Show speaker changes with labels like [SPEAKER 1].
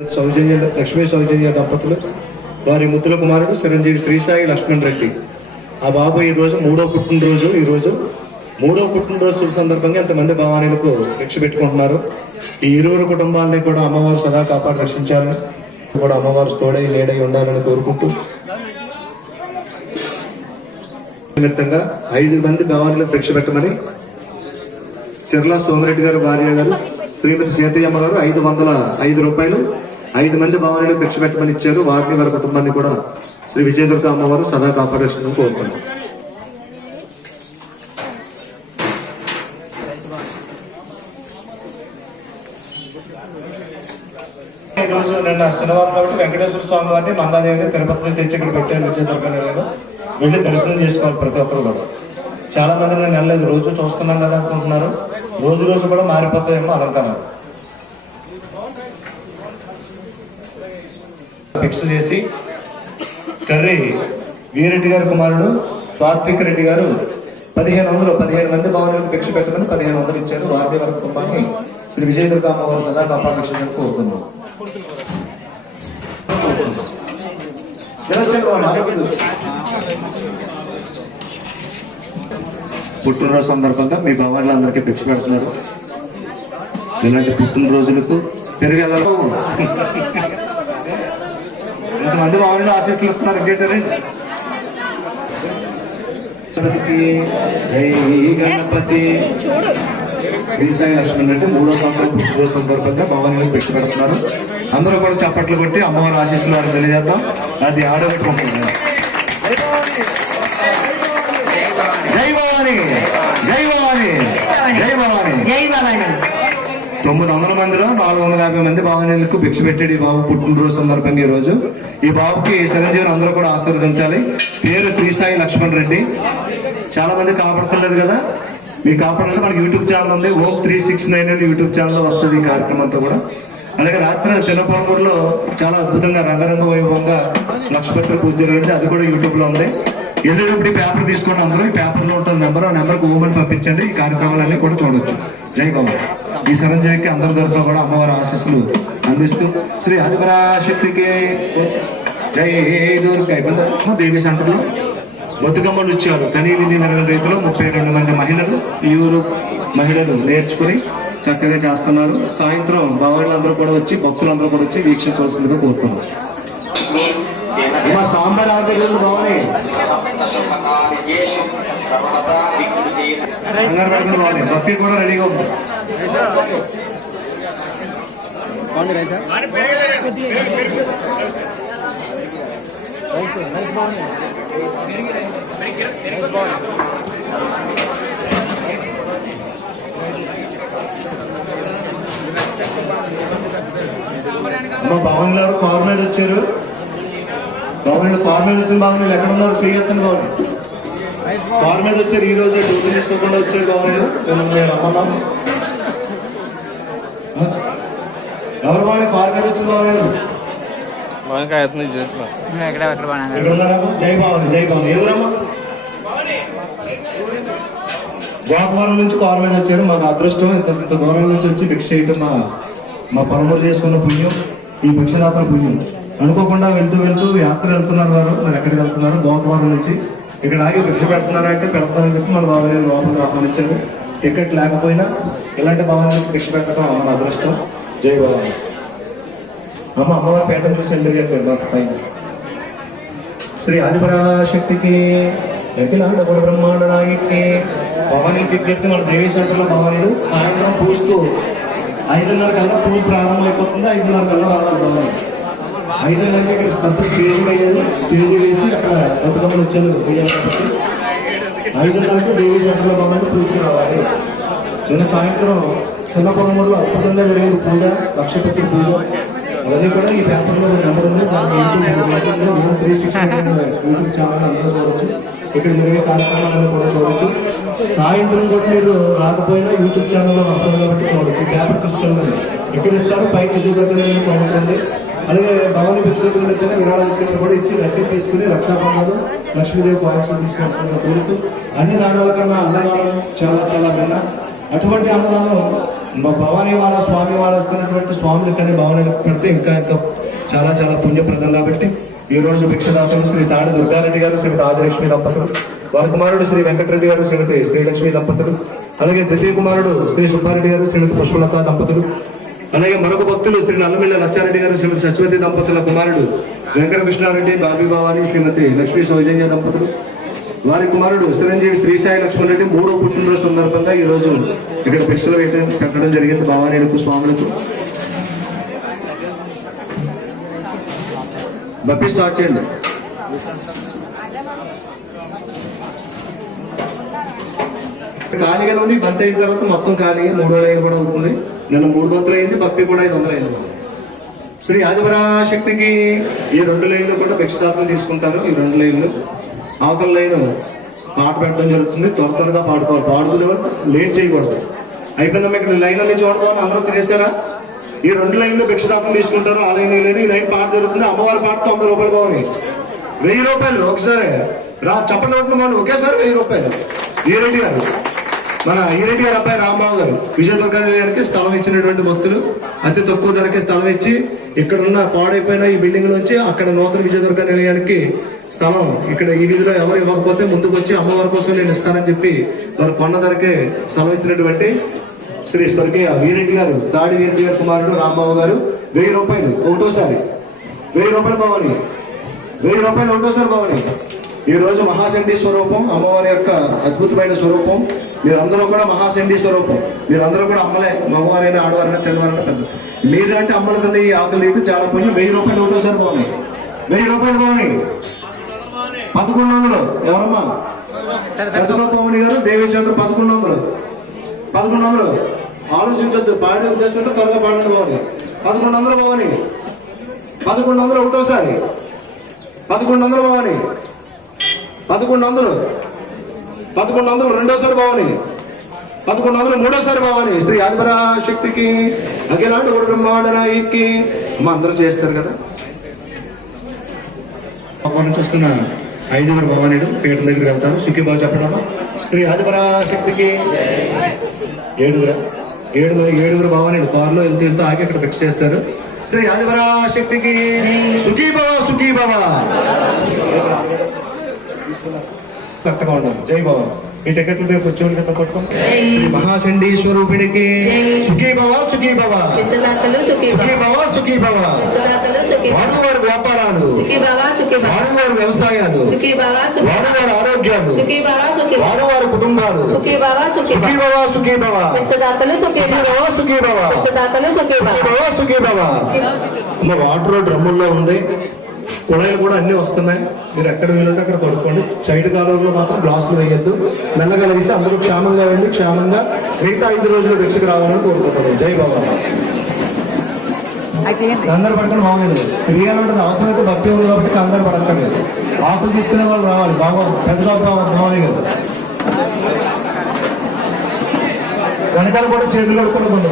[SPEAKER 1] సౌజన్య లక్ష్మీ సౌజన్య దంపతులు వారి ముద్దుల కుమారుడు చిరంజీవి శ్రీసాయి లక్ష్మణ్ రెడ్డి. ఆ బాబు ఈ రోజు మూడో పుట్టినరోజు ఈ రోజు మూడో పుట్టినరోజు శుభ సందర్భంగా ఎంతమంది భవానీలకు భిక్ష పెట్టుకుంటున్నారు. ఈ ఇరువురు కుటుంబాన్ని కూడా అమ్మవారు సదా కాపాడు రక్షించాలని కూడా అమ్మవారు తోడై లేడై ఉండాలని కోరుకుంటూ నిమిత్తంగా ఐదు మంది భవానీలకు భిక్ష పెట్టమని చిర్లా సోమిరెడ్డి గారు భార్య గారు శ్రీమతి సీతయ్యమ్మ గారు ఐదు వందల ఐదు రూపాయలు ఐదు మంది భావనలు ఖర్చు పెట్టమని ఇచ్చారు. వారిని వారి కుటుంబాన్ని కూడా శ్రీ విజయదుర్గ అమ్మవారు సదా కాపాడేషన్ కోరుతున్నాం. ఈ రోజు నిన్న శనివారం కాబట్టి వెంకటేశ్వర స్వామి వారిని మందాదేవి తిరుపతి నుంచి తెచ్చి ఇక్కడ పెట్టారు విజయదుర్గ నిలయంలో వెళ్ళి దర్శనం చేసుకోవాలి ప్రతి ఒక్కరు కూడా. చాలా మంది నేను వెళ్ళలేదు. రోజు చూస్తున్నాం కదా అనుకుంటున్నారు. రోజు రోజు కూడా మారిపోతాయేమో అలంకారం ఫిక్స్ చేసి కర్రీ వీరెడ్డి గారి కుమారుడు సాత్విక్ రెడ్డి గారు పదిహేను వందలు పదిహేను మంది భవనాలకు భిక్ష పెట్టమని పదిహేను వందలు ఇచ్చారు. వారి వారి కుటుంబాన్ని శ్రీ విజయదుర్గ అమ్మవారి సదా కాపాడక్షని కోరుతున్నాం పుట్టినరోజు సందర్భంగా మీ భవాన్లందరికీ భిక్ష పెడుతున్నారు. ఇలాంటి పుట్టినరోజులకు పెరిగి వెళ్ళడం ఇంతమంది భవన్లు ఆశీస్సులు ఇస్తున్నారు ఇంకేంటారండి జై గణపతి. శ్రీసాయి లక్ష్మణ్ అంటే మూడో సంవత్సరం పుట్టినరోజు సందర్భంగా భవన్లకు పెట్టి పెడుతున్నారు. అందరూ కూడా చప్పట్లు కొట్టి అమ్మవారి ఆశీస్సులు వారికి తెలియజేద్దాం. అది ఆడబెట్టుకుంటున్నారు జై భవాని జై భవాని జై భవాని
[SPEAKER 2] జై భవాని
[SPEAKER 1] తొమ్మిది వందల మందిలో నాలుగు వందల యాభై మంది భావనీయులకు భిక్ష పెట్టాడు ఈ బాబు పుట్టినరోజు సందర్భంగా ఈ రోజు. ఈ బాబుకి చిరంజీవిని అందరూ కూడా ఆశీర్వదించాలి. పేరు శ్రీసాయి లక్ష్మణ్ రెడ్డి. చాలా మంది కాపాడుతుండదు కదా? మీకు కాపాడాలంటే మనకి యూట్యూబ్ ఛానల్ ఉంది. ఓం త్రీ సిక్స్ నైన్ అని యూట్యూబ్ ఛానల్ వస్తుంది ఈ కార్యక్రమం అంతా కూడా. అలాగే రాత్రి చిన్నపామూరులో చాలా అద్భుతంగా రంగరంగ వైభవంగా లక్ష్మీ పూజ జరిగింది. అది కూడా యూట్యూబ్లో ఉంది. వెళ్ళేటప్పుడు ఈ పేపర్ తీసుకోండి అందరూ. ఈ పేపర్లో ఉంటుంది నెంబర్. ఆ నెంబర్ ఓమని పంపించండి. ఈ కార్యక్రమాలన్నీ కూడా చూడొచ్చు. జై బాబు. ఈ సరంజయ్కి అందరి తరఫున కూడా అమ్మవారి ఆశీస్సులు అందిస్తూ శ్రీ ఆదిపరాశక్తికి జై దుర్గ. దేవి సెంటర్లో బతుకమ్మలు ఇచ్చారు. కనీ విని రీతిలో ముప్పై రెండు మంది మహిళలు ఈ ఊరు మహిళలు నేర్చుకుని చక్కగా చేస్తున్నారు. సాయంత్రం భవాళ్ళందరూ కూడా వచ్చి భక్తులందరూ కూడా వచ్చి వీక్షించవలసిందిగా కోరుతున్నాం సాంబార్ ఆర్డర్ చేసి బాగున్నాయి. బఫీ కూడా రెడీగా ఉంది మా భవన్ గారు కార్ మీద వచ్చారు. భవన్ కార్ మీద వచ్చిన భవన్ ఎక్కడ ఉన్నారు? చేయొచ్చని భవన్ కార్ మీద వచ్చారు. ఈ రోజు డ్యూటీ తీసుకోకుండా వచ్చారు భవన్ మేము రమ్మన్నాం ఎవరు వాళ్ళు కార్ మీద వచ్చిన భవన్
[SPEAKER 3] మనకి ఆయత్నం చేసిన.
[SPEAKER 2] ఎక్కడ ఎక్కడ బాగా
[SPEAKER 1] ఎక్కడ ఉన్నారా జై భవన్ జై భవన్. ఎవరమ్మా గోపవరం నుంచి కార్ మీద వచ్చారు. మాకు అదృష్టం ఇంత ఇంత దూరం నుంచి వచ్చి భిక్ష చేయటం మా మా పనులు చేసుకున్న పుణ్యం ఈ భిక్షదాపన పుణ్యం. అనుకోకుండా వెళ్తూ వెళ్తూ యాత్ర వెళ్తున్నారు వారు. మరి ఎక్కడికి వెళ్తున్నారు? గోపవరం నుంచి. ఇక్కడ ఆగి భిక్ష పెడుతున్నారు అంటే పెడతామని చెప్పి మన బాబాయ్ లోపలికి ఆహ్వానించారు. టికెట్ లేకపోయినా ఇలాంటి భవనానికి భిక్ష పెట్టడం మన అదృష్టం. జై భవాని అమ్మ అమ్మవారి పేట చూసి వెళ్ళి పైన. శ్రీ ఆదిపరాశక్తికి అఖిలాండ గురు బ్రహ్మాండ నాయకి భవానీ విజ్ఞప్తి మన దేవీ సెంటర్లో భవానీలు. సాయంత్రం పూజకు ఐదున్నర కల్లా పూజ ప్రారంభం అయిపోతుంది ఐదున్నర కల్లా రావాలి భవాని. ఐదున్నరకి ఇక్కడ పెద్ద స్టేజ్ అయ్యేది స్టేజ్ వేసి అక్కడ బతుకమ్మలు వచ్చారు. వేయాలి కాబట్టి. ఐదున్నరకు దేవీ సెంటర్లో భవానీ పూజకి రావాలి నిన్న సాయంత్రం చిన్న పొలంలో అద్భుతంగా జరిగిన పూజ లక్షపతి పూజ. అవన్నీ కూడా ఈ ప్రాంతంలో నెంబర్ ఉంది YouTube three six YouTube channel అందరూ చూడవచ్చు ఇక్కడ జరిగే కార్యక్రమాలను కూడా చూడవచ్చు సాయంత్రం కూడా మీరు రాకపోయినా యూట్యూబ్ ఛానల్లో వస్తుంది కాబట్టి చూడవచ్చు పేపర్ తీసుకెళ్ళండి ఇక్కడ ఇస్తారు పైకి ఎదుగుతుంది బాగుంటుంది అలాగే భవన విశ్వకులు అయితే విరాళాలు ఇచ్చిన కూడా ఇచ్చి రద్దీ తీసుకుని రక్షాబంధాలు లక్ష్మీదేవి పాలసీ తీసుకుంటున్న కోరుతూ అన్ని నాణాల కన్నా అన్నదానం చాలా చాలా విన్నా అటువంటి అన్నదానం భవానీ వాళ్ళ స్వామి వాళ్ళ వస్తున్నటువంటి స్వాములు కానీ భవనాలు పెడితే ఇంకా ఇంకా చాలా చాలా పుణ్యప్రదం కాబట్టి ఈ రోజు భిక్షదాతలు శ్రీ తాడి దుర్గారెడ్డి గారు శ్రీమతి ఆదిలక్ష్మి దంపతులు వారి కుమారుడు శ్రీ వెంకటరెడ్డి గారు శ్రీమతి శ్రీలక్ష్మి దంపతులు అలాగే ద్వితీయ కుమారుడు శ్రీ సుబ్బారెడ్డి గారు శ్రీమతి పుష్పలత దంపతులు అలాగే మరొక భక్తులు శ్రీ నల్లమిల్ల లచ్చారెడ్డి గారు శ్రీమతి సత్యవతి దంపతుల కుమారుడు వెంకట కృష్ణారెడ్డి బాబీ భవాని శ్రీమతి లక్ష్మీ సౌజన్య దంపతులు వారి కుమారుడు చిరంజీవి శ్రీసాయి లక్ష్మణ్ రెడ్డి మూడో పుట్టినరోజు సందర్భంగా ఈ రోజు ఇక్కడ భిక్షలు పెట్టడం జరిగింది. భవానీలకు స్వాములకు. బప్పి స్టార్ట్ చేయండి. ఖాళీగా ఉంది. బంత్ అయిన తర్వాత మొత్తం ఖాళీగా మూడో లైన్ కూడా అవుతుంది. నిన్న మూడు వందలు అయింది. బప్పి కూడా ఐదు వందలు అయింది. శ్రీ ఆదిపరాశక్తికి ఈ రెండు లైన్లు కూడా భిక్షదాతలు తీసుకుంటారు. ఈ రెండు లైన్లు. అవతల లైన్ పాట పెట్టడం జరుగుతుంది. త్వర త్వరగా పాడుకోవాలి. పాడుతున్న లేట్ చేయకూడదు. అయిపోయిందా ఇక్కడ లైన్ అన్ని చూడడం అందరూ తినేసారా ఈ రెండు లైన్లు భిక్షదాపం తీసుకుంటారు ఆ లైన్ ఈ లైన్ ఈ లైన్ పాట జరుగుతుంది. అమ్మవారి పాట తొంభై రూపాయలు పోవాలి. వెయ్యి రూపాయలు ఒకసారి. రా చప్పట్లు ఒకటి ఒకేసారి వెయ్యి రూపాయలు. ఈరెడ్డి గారు మన ఈరెడ్డి గారు అబ్బాయి రామారావు గారు విజయదుర్గ గారికి స్థలం ఇచ్చినటువంటి భక్తులు. అతి తక్కువ ధరకే స్థలం ఇచ్చి ఇక్కడ ఉన్న పాడైపోయిన ఈ బిల్డింగ్ నుంచి అక్కడ నూతన విజయదుర్గ నిలయానికి స్థలం. ఇక్కడ ఈ వీధిలో ఎవరు ఇవ్వకపోతే ముందుకు వచ్చి అమ్మవారి కోసం నేను ఇస్తానని చెప్పి వారు కొన్న ధరకే స్థలం ఇచ్చినటువంటి శ్రీ స్వర్గీయ వీరెడ్డి గారు దాడి వీరెడ్డి గారి కుమారుడు రాంబాబు గారు. వెయ్యి రూపాయలు ఒకటోసారి. వెయ్యి రూపాయలు బావని వెయ్యి రూపాయలు ఒకటోసారి బావని ఈ రోజు మహాచండీ స్వరూపం అమ్మవారి యొక్క అద్భుతమైన స్వరూపం. మీరందరూ కూడా మహాచండీ స్వరూపం. మీరందరూ కూడా అమ్మలే. మగవారైనా ఆడవారైనా చదివారైనా పెద్ద. మీరంటే అమ్మల కన్నా ఈ ఆకలి చాలా పుణ్యం. వెయ్యి రూపాయలు ఒకటోసారి బాగున్నాయి వెయ్యి రూపాయలు బాగున్నాయి పదకొండు వందలు ఎవరమ్మా పెద్దల పవని గారు దేవేశ్వర పదకొండు వందలు పదకొండు వందలు ఆలోచించొద్దు పాడే ఉద్దేశంతో త్వరగా పాడండి బాగుంది పదకొండు వందలు బాగుని పదకొండు వందలు ఒకటోసారి. పదకొండు వందలు బాగుని పదకొండు వందలు పదకొండు వందలు రెండోసారి బావని పదకొండు వందలు మూడోసారి బావని శ్రీ ఆదిపరా శక్తికి అఖిలాంటి ఒక బ్రహ్మాండ నాయకి అమ్మ అందరూ చేస్తారు కదా. వస్తున్న ఐదుగురు భవానీలు పేట దగ్గరికి వెళ్తారు సుఖీబాబు చెప్పడమ్మా శ్రీ ఆదిపరాశక్తికి ఏడుగురు? ఏడుగురు ఏడుగురు భవానీలు కారులో వెళ్తూ వెళ్తూ ఆగి అక్కడ ఫిక్స్ చేస్తారు. శ్రీ ఆదిపరా శక్తికి. సుఖీభవ సుఖీభవ చక్కగా ఉండాలి జై బాబా. ఈ టికెట్లు రేపు వచ్చేవాళ్ళు కింద పట్టుకోండి. మహాచండీ సుఖీ భవ సుఖీ భవ
[SPEAKER 2] సుఖీ
[SPEAKER 1] భవ సుఖీ భవ వారు వారి వ్యాపారాలు. వారు వారి వ్యవసాయాలు. వారు వారి ఆరోగ్యాలు. వారు వారి కుటుంబాలు.
[SPEAKER 2] సుఖీ
[SPEAKER 1] భవ సుఖీ భవ
[SPEAKER 2] సుఖీ
[SPEAKER 1] భవ సుఖీ భవ
[SPEAKER 2] సుఖీ
[SPEAKER 1] భవ సుఖీ భవ అమ్మ వాటర్ డ్రమ్ముల్లో ఉంది. కుళాయిలు కూడా అన్ని వస్తున్నాయి. మీరు ఎక్కడ వీలుంటే అక్కడ కొనుక్కోండి. సైడ్ కాలంలో మాత్రం గ్లాసులు వేయద్దు. మెల్లగా వేస్తే అందరూ క్షేమంగా వెళ్ళి క్షేమంగా మిగతా ఐదు రోజులు భిక్షకు రావాలని కోరుకుంటున్నాను జై బాబా. అందరు పడుకుని బాగుంది క్రియాలు ఉంటుంది. అవసరం అయితే భక్తి ఉంది కాబట్టి అందరు పడక్కర్లేదు ఆకులు తీసుకునే వాళ్ళు రావాలి. బాబా పెద్ద బాబా బాగుంది కదా వెనకాల కూడా చేతులు కొంతమంది.